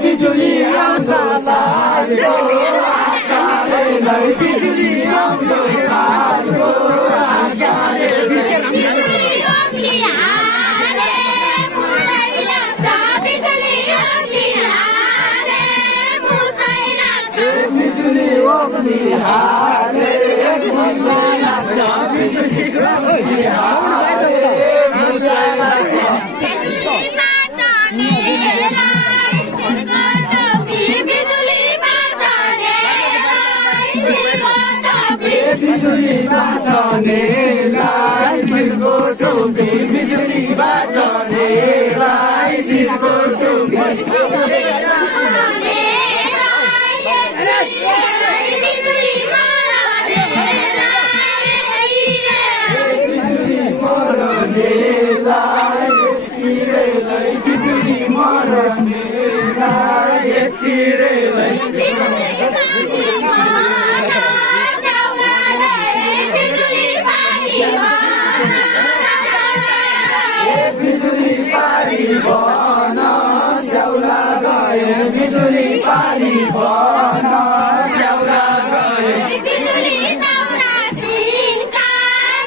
बिजुली आउँछ सालको आशाले बिजुली आउँछ सालको आशाले बिजुली ओक्ली हाले मुसै लाग्छ बिजुली ओक्ली हाले मुसै लाग्छ बिजुली बाँच्नेलाई शिरको टोपी बिजुली बाँच्नेलाई शिरको टोपी बिजुली मर्नेलाई यतिरेलाई बिजुली पारी भन स्याउला गए बिजुली पारी भन स्याउला गए बिजुली दाउरा सिरका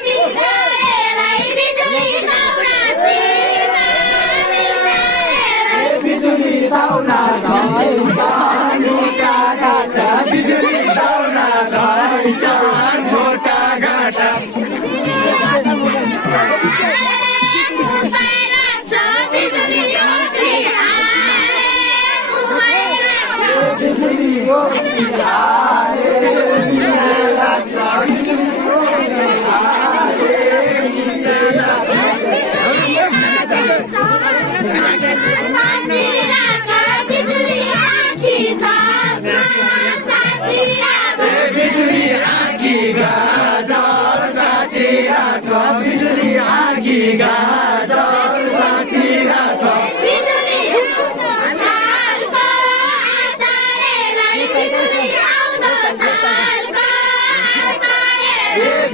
बिजुलीलाई बिजुली दाउरा सिरका बिजुली दाउरा छोटा घाटा बिजुली दाउरा छोटा घाटा बिजुली ओक्ली हाले मुसै लाग्छ बिजुली ओक्ली हाले मुसै लाग्छ बिजुली आँखी गाजर साँची राख बिजुली आँखी गाजर साँची राख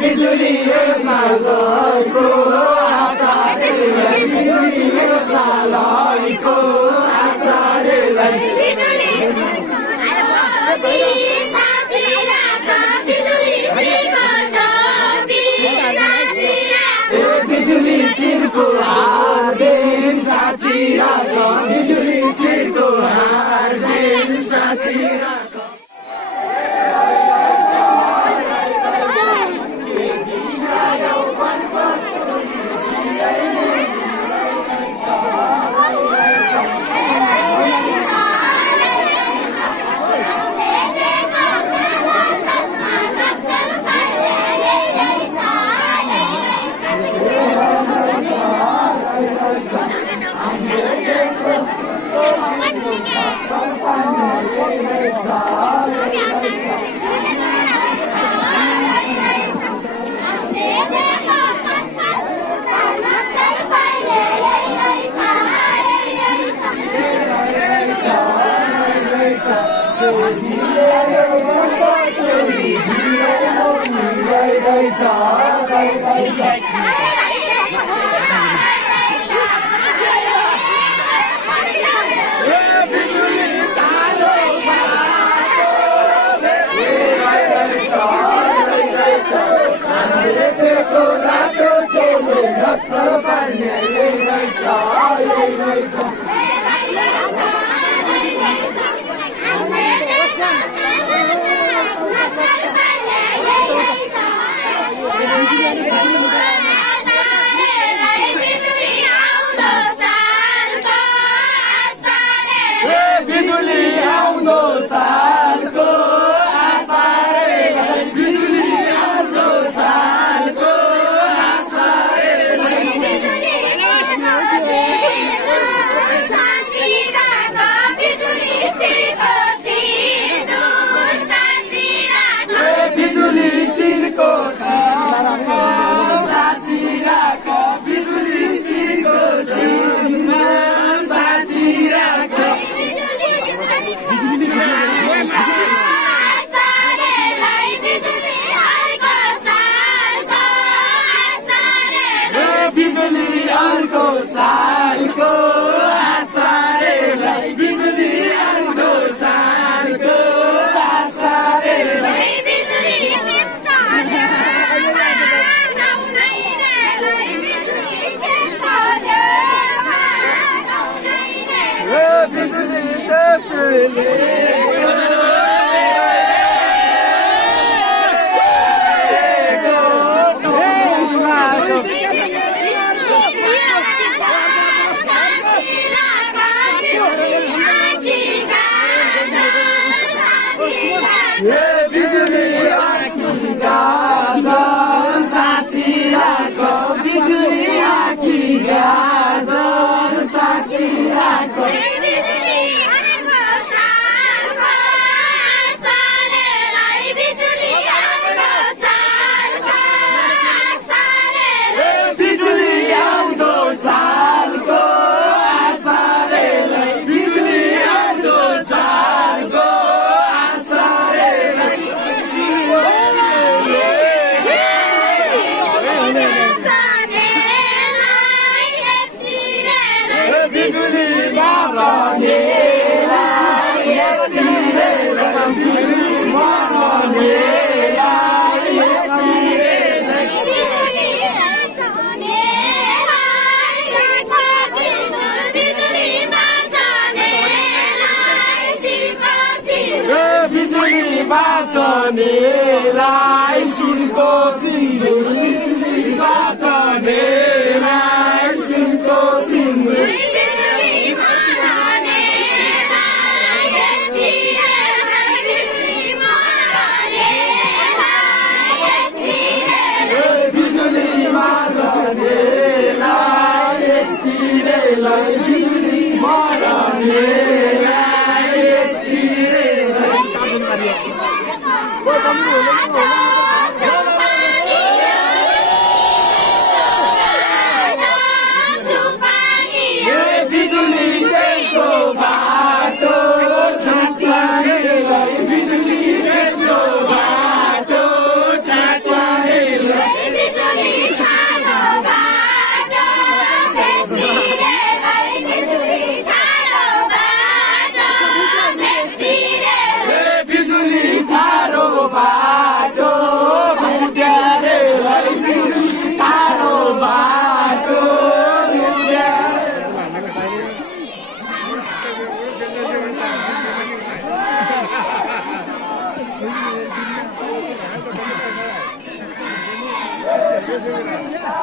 बिजुली सालको आशाले बिजुली सालको आशाले बिजुली शिरको हारबेन साँची राख बिजुली शिरको हारबेन साँची राख Yes,